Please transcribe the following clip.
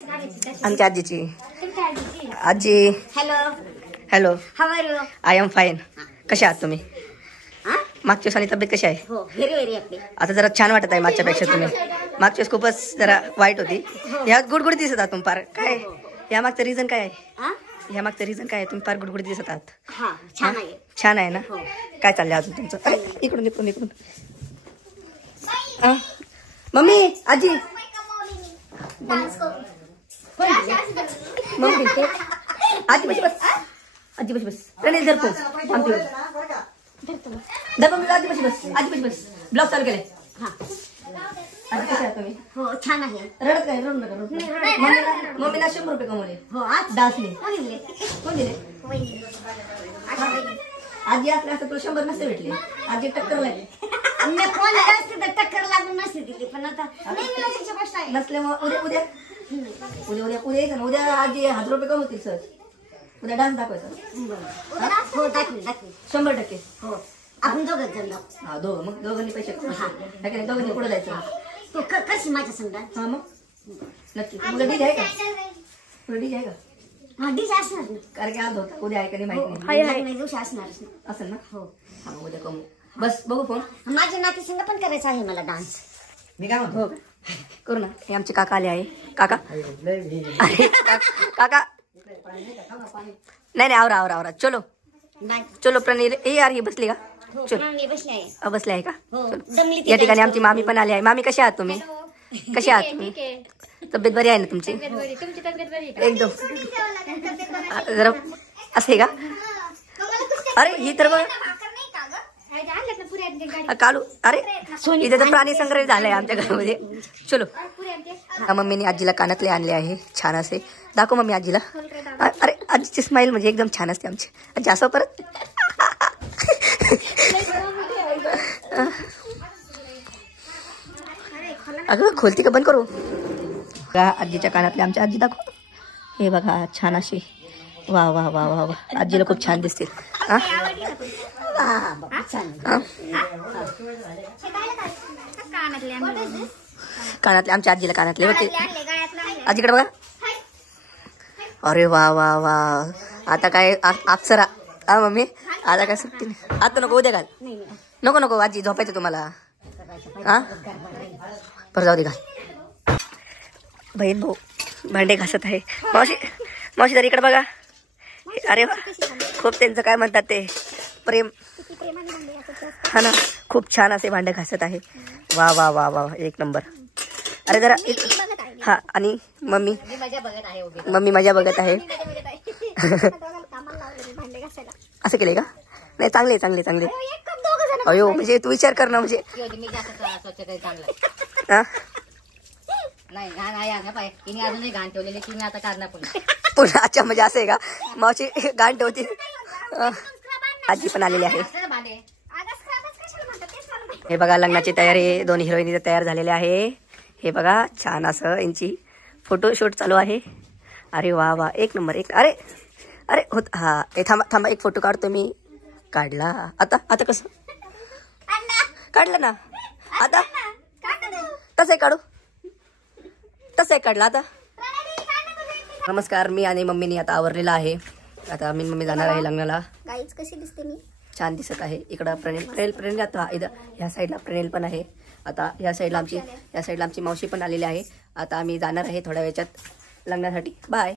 आमच्या आजीची. आजी hello. Hello. How are you? I am fine. कशा आहात तुम्ही? मागच्या वेळेस आणि तब्येत कशी आहे? हो व्हेरी व्हेरी आपली. आता जरा छान वाटत आहे मागच्यापेक्षा. तुम्ही मागच्या वेळेस खूपच जरा वाईट होती. ह्या गुडगुडी दिसत आहात तुम्ही फार. काय या मागचं रिझन काय आहे? ह्या मागचं रिझन काय आहे? तुम्ही फार गुडगुडी दिसत आहात. हा छान आहे. छान आहे ना. काय चाललंय अजून तुमचं? अरे इकडून इकडून इकडून. मम्मी आजी मम्मी आजी बस बस. आजी बस बस. प्रणय धरतो आमची धर. आजी बस बस. आजी बस बस. ब्लॉग चालू केले. आजी कशी आहे तुम्ही? हो छान आहे. रडत काय? रडू नका. मम्मीला 100 रुपये कमवले. हो आज डान्सने. कोण दिले? आजी असल्या असं तुला 100 नसते भेटले. आजी टक्कर लागली. मी कोण असते तर टक्कर लागून नसते दिली. पण आता गोष्ट आहे. नसल्यामुळे उद्या उद्या उद्या उद्या उद्या यायचं ना. उद्या आजी 1000 रुपये कमवतील सर. उद्या डान्स दाखवायचा. हो दाखवी दाखवी. 100%. हो आपण दोघंच जण जाऊ. हा दोघं दोघांनी पैसे दोघांनी पुढे जायचं. तू कशी माझ्या संघात? हा मग नक्की. तुला डीजे आहे का? तुला डीजे आहे का? हा डिश असणार ना. कारण की आज होता उद्या आहे का नाही माहिती नाही. दिवशी असणारच ना. असेल ना. हो हा उद्या कमवू. बस बघू फोन. माझ्या नाती संघ पण करायचा आहे मला डान्स. मी काय म्हणतो करू ना. हे आमचे काका आले आहे. काका अरे काका नाही आवरा आवरा आवरा. चलो चलो प्रणील. ए यार ही बसली का? चलो बसले आहे. बसले आहे का? दमली या ठिकाणी आमची मामी पण आली आहे. मामी कशी आहात तुम्ही? कशी आहात तुम्ही? तब्येत बरी आहे ना तुमची? एकदम जरा असते का? अरे ही तर बघ कालू. अरे इथे तर प्राणी संग्रह झालाय आमच्या घरामध्ये. चलो. मम्मीने आजीला कानातले आणले आहे छान असे. दाखव मम्मी आजीला. अरे आजीची स्माईल म्हणजे एकदम छान असते आमची आजी. असं परत अगं खोलती का? बंद करू का? आजीच्या कानातले आमच्या आजी दाखव. हे बघा छान अशी. वा वा वा वा वा. आजीला खूप छान दिसतील. कानातले आमच्या आजीला कानातले बघते. आजीकडे बघा. अरे वा वा वा. आता काय अप्सरा. हा मम्मी आता काय सुट्टी नाही. आता नको उद्या घाल. नको नको आजी झोपायचं तुम्हाला. हा बरं जाऊ दे घाल. बहीण भाऊ भांडे घासत आहे. मावशी मावशी जर इकडे बघा. अरे वा खूप त्यांचं काय म्हणतात ते प्रेम हा ना. खूप छान असे भांडे घासत आहे. वा वा वा वा एक नंबर. अरे जरा हा. आणि मम्मी मजा बघत आहे. असं केलंय का? नाही चांगले चांगले चांगले. अयो म्हणजे तू विचार कर ना. म्हणजे पुन्हा अच्छा म्हणजे असं आहे का? मावशी घाण ठेवती. आजी पण आलेली आहे. हे बघा लग्नाची तयारी. दोन हिरोईनी तयार झालेल्या आहे. हे बघा छान असं यांची फोटोशूट चालू आहे. अरे वा वा एक नंबर. एक अरे अरे होत. हा हे थांबा थांबा एक फोटो काढतो मी. काढला. आता आता कसं काढलं ना? आता तसं काढू. तसं काढलं आता. नमस्कार. मी आणि मम्मीनी आता आवरलेला आहे. आता मी मम्मी जाणार आहे लग्नाला. गाईच कशी दिसते मी? छान दिसत आहे. इकडं प्रणेल आता इथं ह्या साईडला प्रणेल पण आहे. आता ह्या साईडला आमची मावशी पण आलेली आहे. आता आम्ही जाणार आहे थोड्या वेळात लग्नासाठी. बाय.